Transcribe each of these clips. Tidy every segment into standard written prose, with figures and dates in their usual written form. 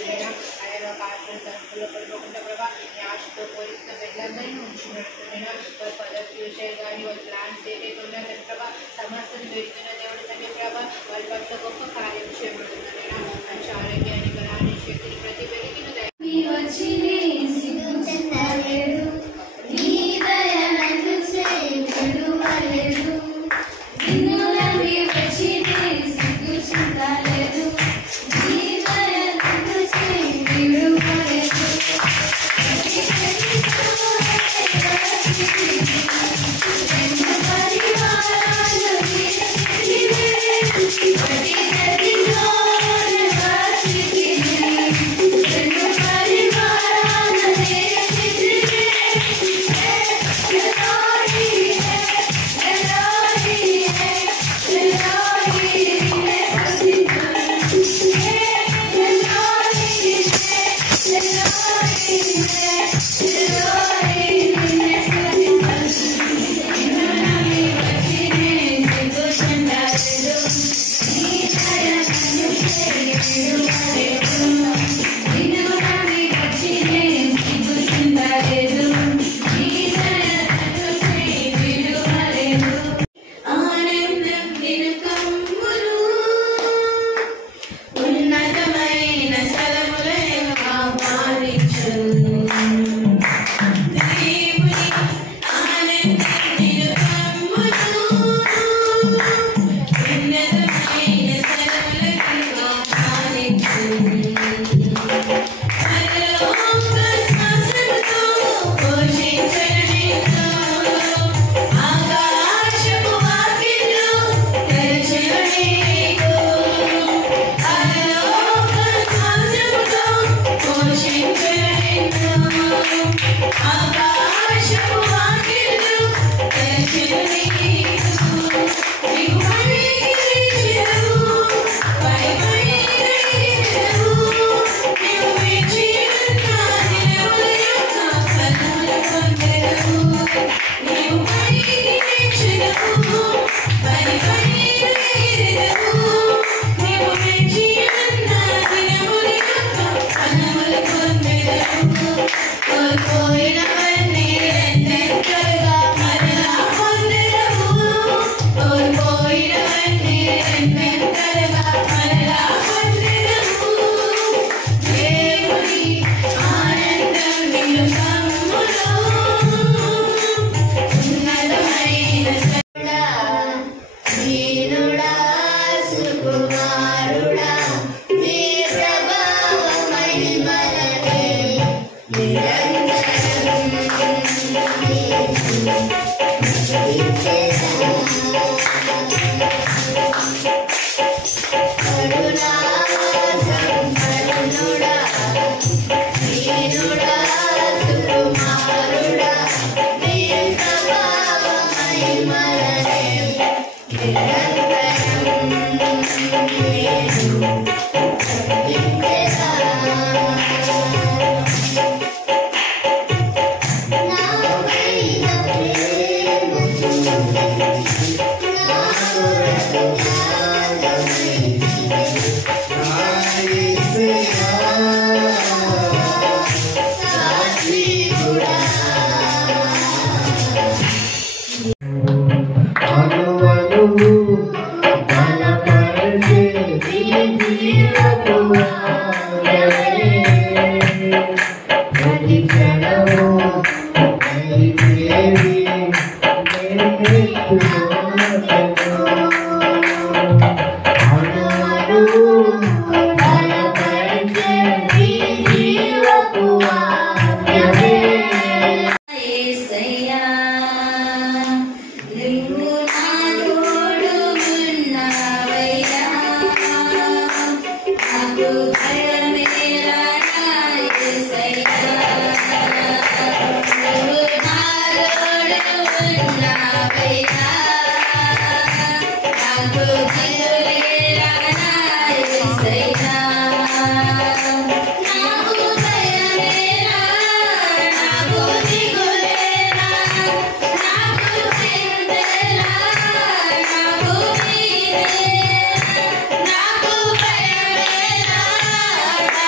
నేను ఆయన ఒక ఆత్మ తరపులో పడిపోకుండా ప్రభా నీ ఆశతో కోరికతో బిడ్డలందరినీ ఉంచుకున్నట్టు నేను వాళ్ళ పదవి విషయాలు కానీ వాళ్ళ ప్లాన్స్ ఏదైతే ఉన్నాయో తండ్రి ప్రభా సమస్యను పెడుతున్న దేవుడు తండ్రి ప్రభా వాళ్ళ పట్ల గొప్ప కార్యం చేయబడుతున్నా నేను మంచి ఆరోగ్యాన్ని బలాన్ని శక్తిని ప్రతి వెలిగిన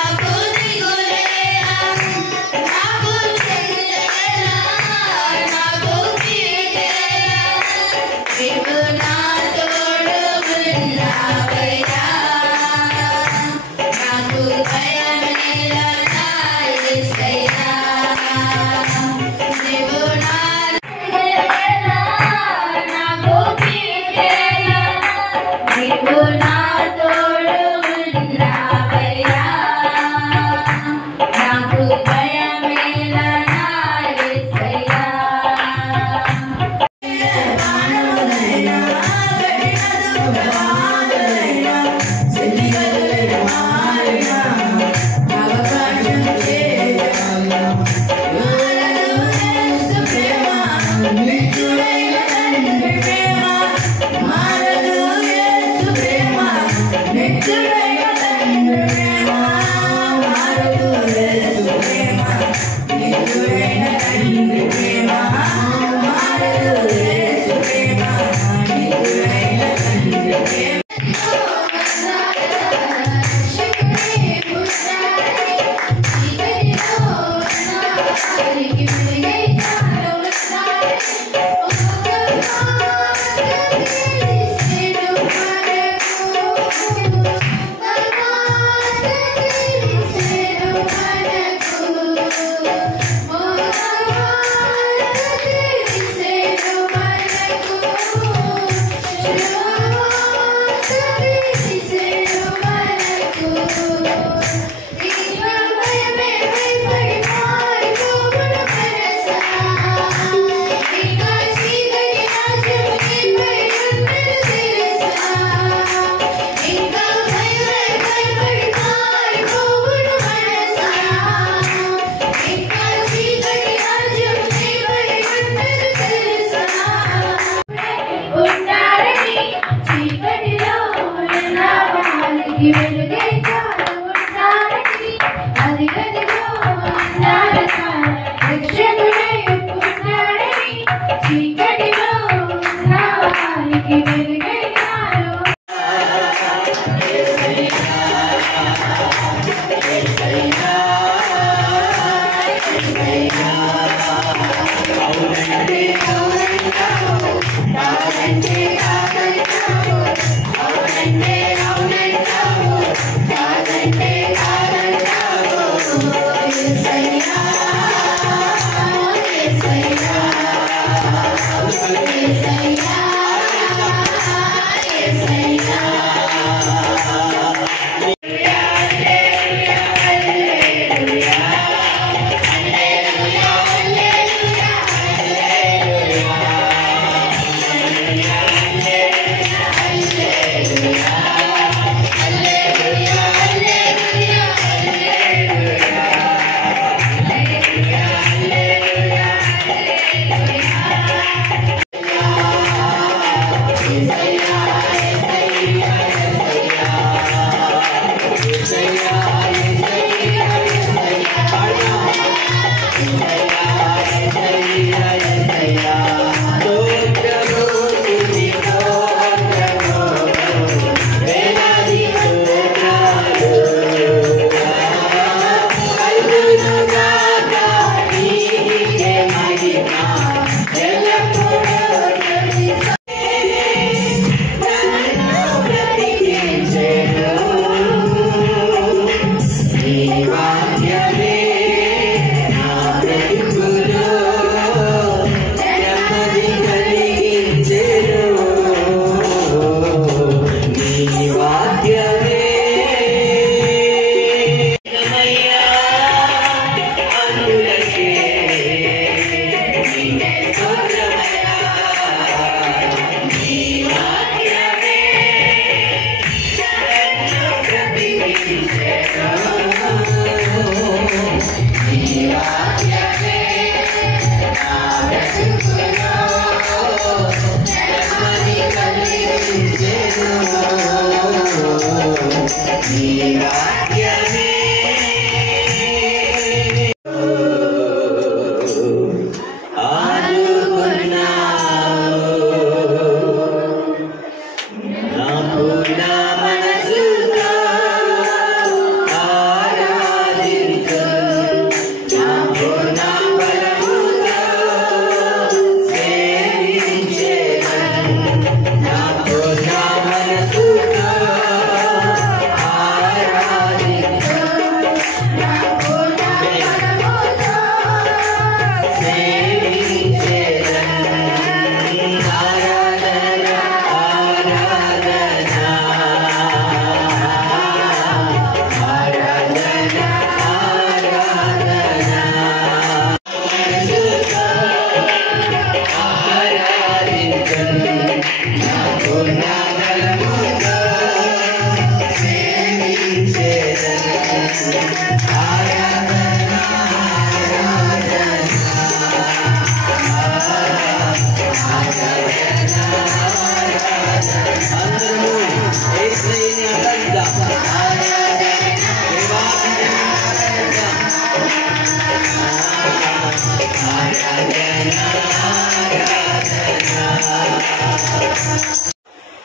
Aku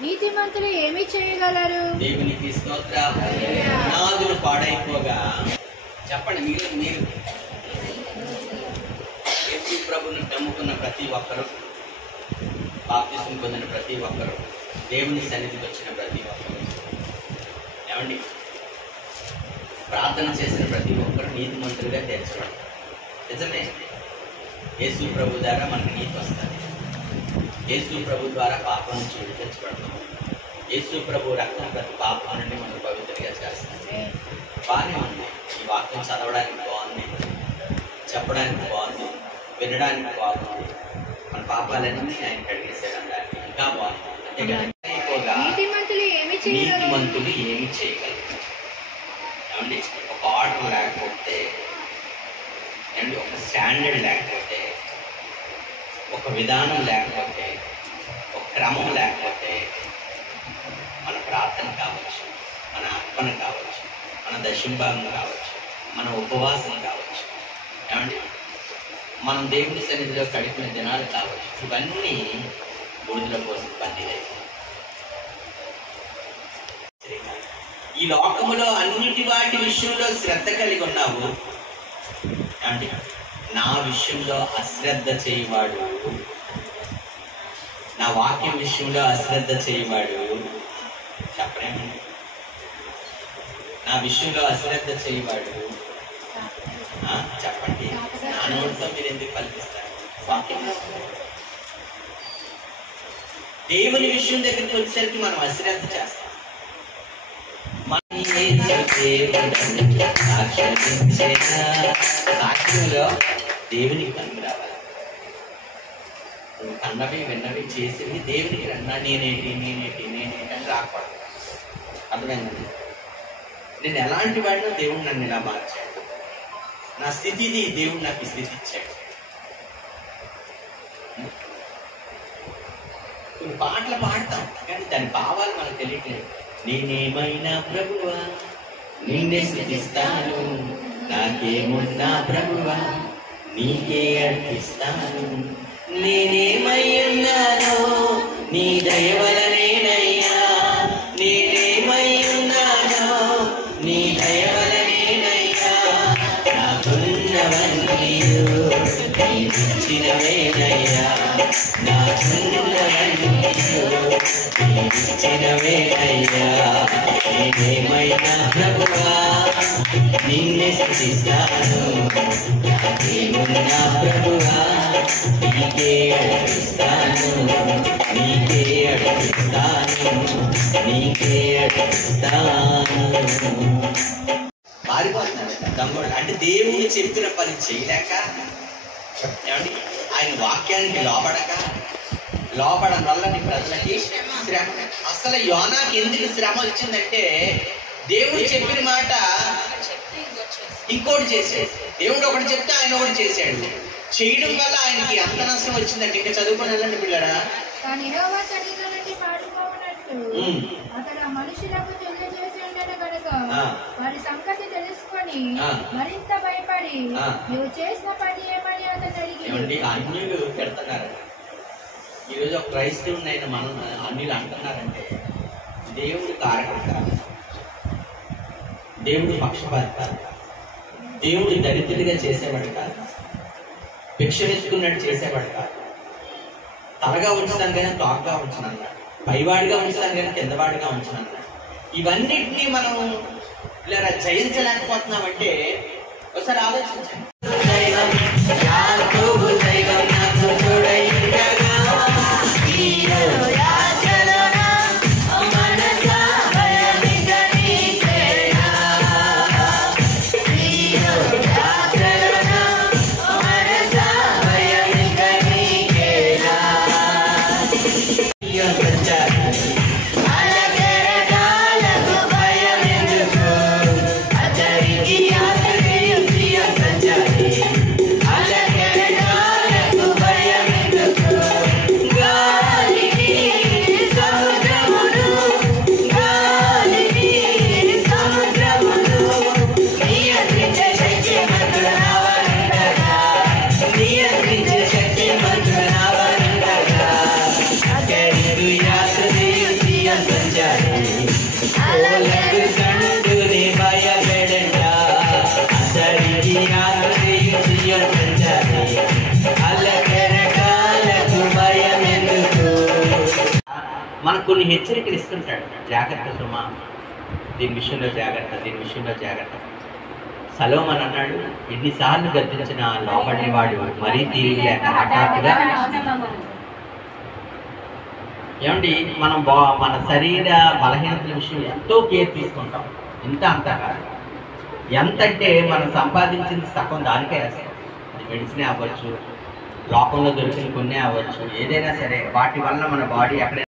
నీతిమంతులు ఏమి చేయగలరు? దేవునికి స్తోత్రం. నాదులు పాడైపోగా చెప్పండి, మీరు యేసు ప్రభువుని నమ్ముకున్న ప్రతి ఒక్కరు, బాప్తిసం పొందిన ప్రతి ఒక్కరు, దేవుని సన్నిధికి వచ్చిన ప్రతి ఒక్కరు, ఏమండి ప్రార్థన చేసిన ప్రతి ఒక్కరు నీతిమంతులుగా తీర్చబడతారు. నిజమే, యేసు ప్రభు ద్వారా మనకు నీతి వస్తుంది. యేసు ప్రభు ద్వారా పాపం నుంచి విడిపించబడతాం. యేసు ప్రభు రక్తం ప్రతి పాపం నుండి మనకు పవిత్రంగా చేస్తుంది. బాగానే ఉంది, ఈ వాక్యం చదవడానికి బాగుంది, చెప్పడానికి బాగుంది, వినడానికి బాగుంది, మన పాపాలన్నీ ఆయన కడిగేసేయడానికి ఇంకా బాగుంది. అంతేకాదు నీతిమంతులు ఏమి చేయగలరు? ఏమండి, ఒక ఆర్డర్ లేకపోతే, ఏమండి ఒక స్టాండర్డ్ లేకపోతే, ఒక విధానం లేకపోతే, ఒక క్రమం లేకపోతే మన ప్రార్థన కావచ్చు, మన అర్పణ కావచ్చు, మన దశంభాగం కావచ్చు, మన ఉపవాసం కావచ్చు, ఏమండి మనం దేవుని సన్నిధిలో గడిపిన దినాలు కావచ్చు, ఇవన్నీ బూడిదల కోసం పన్నీలైతే. ఈ లోకములో అన్నిటి వాటి విషయంలో శ్రద్ధ కలిగి ఉన్నావు, ఏమండి నా విషయంలో అశ్రద్ధ చేయవాడు, నా వాక్యం విషయంలో అశ్రద్ధ చేయవాడు, చెప్పలేమండి, నా విషయంలో అశ్రద్ధ చేయవాడు, చెప్పండి, నా నోటితో మీరు ఎందుకు కల్పిస్తారు? వాక్యం దేవుని విషయం దగ్గరికి వచ్చేసరికి మనం అశ్రద్ధ చేస్తాం. సాక్ష్యంలో దేవునికి పనికి రావాలి. అన్నవి విన్నవి చేసేవి దేవునికి రన్నా నేనేటి అని రాకూడదు. అర్థమైందండి? నేను ఎలాంటి వాడినో దేవుడు నన్ను ఇలా మార్చాడు. నా స్థితిది దేవుడు నాకు ఈ స్థితి ఇచ్చాడు. కొన్ని పాటలు పాడతాం కానీ దాని భావాలు మనకు తెలియట్లేదు. నేనేమైనా ప్రభువా నిన్నే స్తుతిస్తాను, నాకేమున్నా ప్రభువా నీకే అర్పిస్తాను. నేనేమై ఉన్నానో నీ దయ వలనేనయ్యా, నేనేమై ఉన్నానో నీ దయ వలనేనయ్యా. నాకున్నవన్నీ నీవిచ్చినవేనయ్యా, నాకున్నవన్నీ నీవిచ్చినవేనయ్యా. నేనేమైనా ప్రభువా నిన్నే స్తుతిస్తాను, నాకేమున్నా ప్రభువా నీకే అర్పిస్తాను, నీకే అర్పిస్తాను, నీకే అర్పిస్తాను. మారిపోతున్నాడు తమ్ముడు. అంటే దేవుడు చెప్పిన పని చేయలేక, ఏమండి ఆయన వాక్యానికి లోపడడం వల్ల నీ ప్రజలకి శ్రమ. అసలు యోనాకి ఎందుకు శ్రమ వచ్చిందంటే దేవుడు చెప్పిన మాట ఇంకోటి చేశాడు. దేవుడు ఒకటి చెప్తే ఆయన ఒకటి చేశాడు. చేయడం వల్ల ఆయనకి అంత నష్టం వచ్చిందంటే ఇంకా చదువుకొని వెళ్ళండి పిల్లరా. అతడు ఆ మనుషులకు తెలియజేసి ఉండడు కనుక వారి సంగతి తెలుసుకొని మరింత భయపడి నువ్వు చేసిన పని ఏమని అతను అడిగి. అన్యులు పెడుతున్నారు ఈరోజు. ఒక క్రైస్తవునైన మనం అన్యులు అంటున్నారంటే దేవుడు కారణం కాదు, దేవుడు పక్షపాతి కాదు, దేవుడు దరిద్రుడిగా చేసేవాడు కాదు, భిక్షమెత్తుకున్నట్టు చేసేవాడు కాదు. తలగా ఉంచుతాను కానీ తోకగా ఉంచునన్నాడు, పైవాడిగా ఉంచుతాను కానీ కిందవాడిగా ఉంచునన్నాడు. ఇవన్నిటినీ మనం ఇలా జయించలేకపోతున్నామంటే ఒకసారి ఆలోచించండి. మనకు కొన్ని హెచ్చరికలు ఇస్తుంటాడు. జాగ్రత్త సుమా, దీని విషయంలో జాగ్రత్త, దీని విషయంలో జాగ్రత్త. సలోమన్ అన్నాడు, ఎన్నిసార్లు గద్దించిన లోబడిన వాడు మరీ తీరిగి లేక హఠాత్తుగా. ఏమండి మనం మన శరీర బలహీనతల విషయం ఎంతో కేర్ తీసుకుంటాం. ఇంత అంతా కాదు, ఎంతంటే మనం సంపాదించింది సగం దానికే వేస్తాం. అది మెడిసినే అవ్వచ్చు, లోకంలో దొరికిన కొన్నే అవ్వచ్చు, ఏదైనా సరే వాటి వల్ల మన బాడీ అక్కడ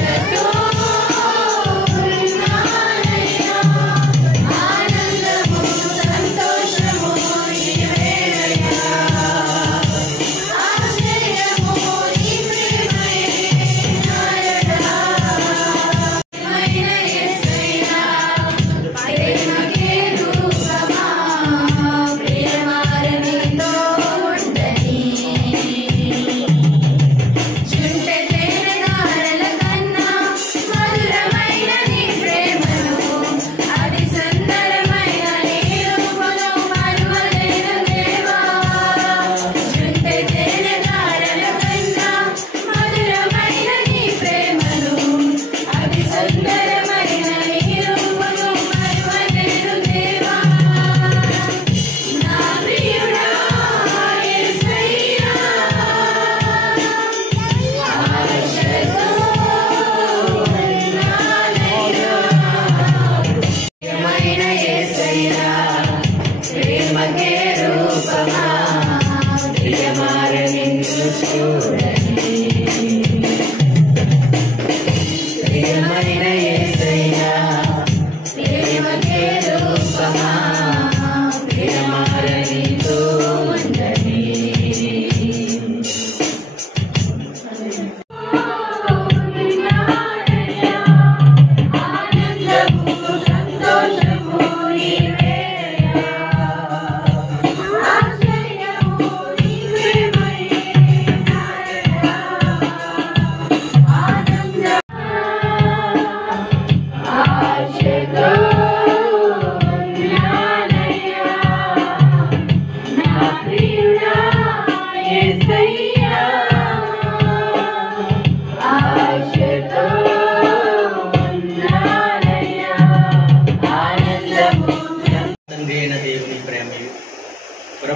Shadow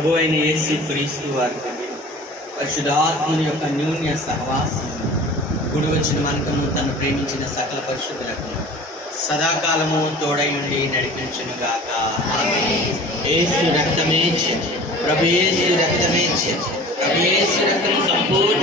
ప్రభు అయిన యేసు క్రీస్తు వారి పరిశుద్ధాత్మని యొక్క న్యూన్య సహవాసం గుడి వచ్చిన మనకును తను ప్రేమించిన సకల పరిశుద్ధులకు సదాకాలము తోడై ఉండి నడిపించును గాక. యేసు రక్తమే ప్రభు యేసు రక్తమే ప్రభు యేసు రక్తం సంపూర్ణ